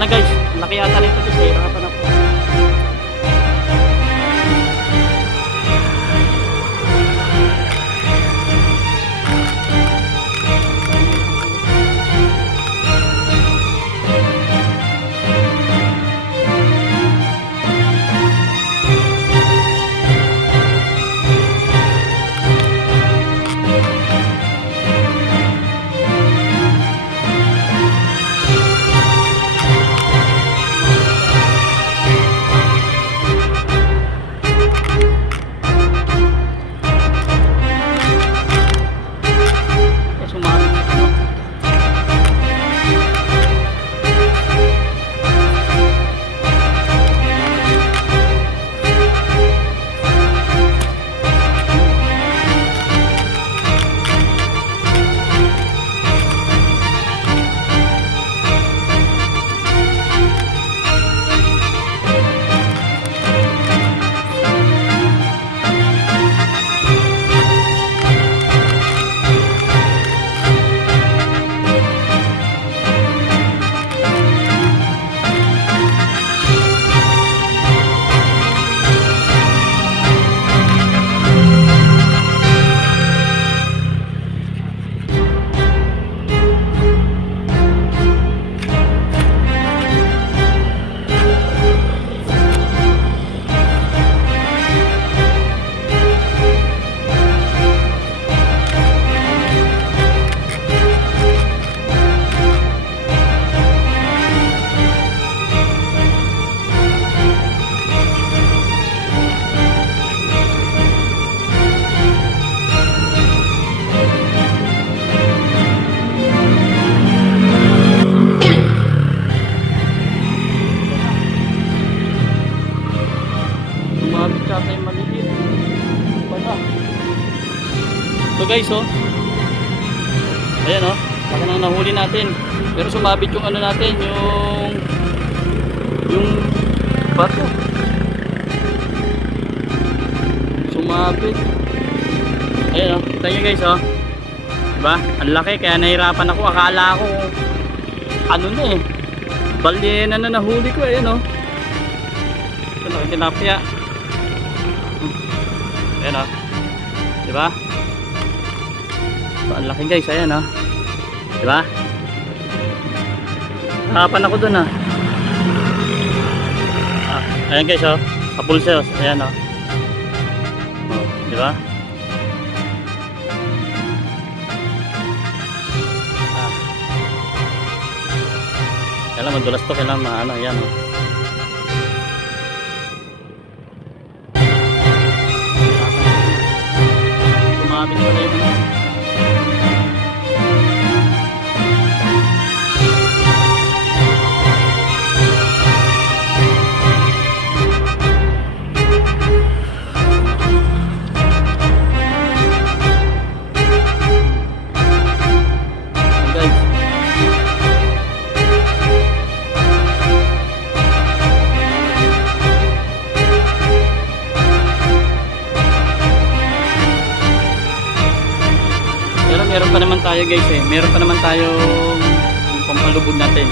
na guys. Laki yata nito guys. Hirapan ako. So guys, oh. Ayan, oh. Baka nang nahuli natin. Pero sumabit yung ano natin, yung bato. Sumabit. Ayan, oh. Kita nyo guys, oh. Diba? Ang laki, kaya nahirapan ako. Akala ko ano na eh. Balyena na nahuli ko, ayan, oh. Ito na, tinapya. Ayan, oh. Diba? So, ang laki guys, ayan, oh. Diba? Harapan ako dun, ah. Ayan guys, oh. Kapulse, oh. Ayan, oh. Oh, diba? Kailangan madulas to, kailangan maano, ayan, oh. Sumabit pa na yung ano. Meron pa naman tayo guys eh. Meron pa naman tayong pampalubog natin.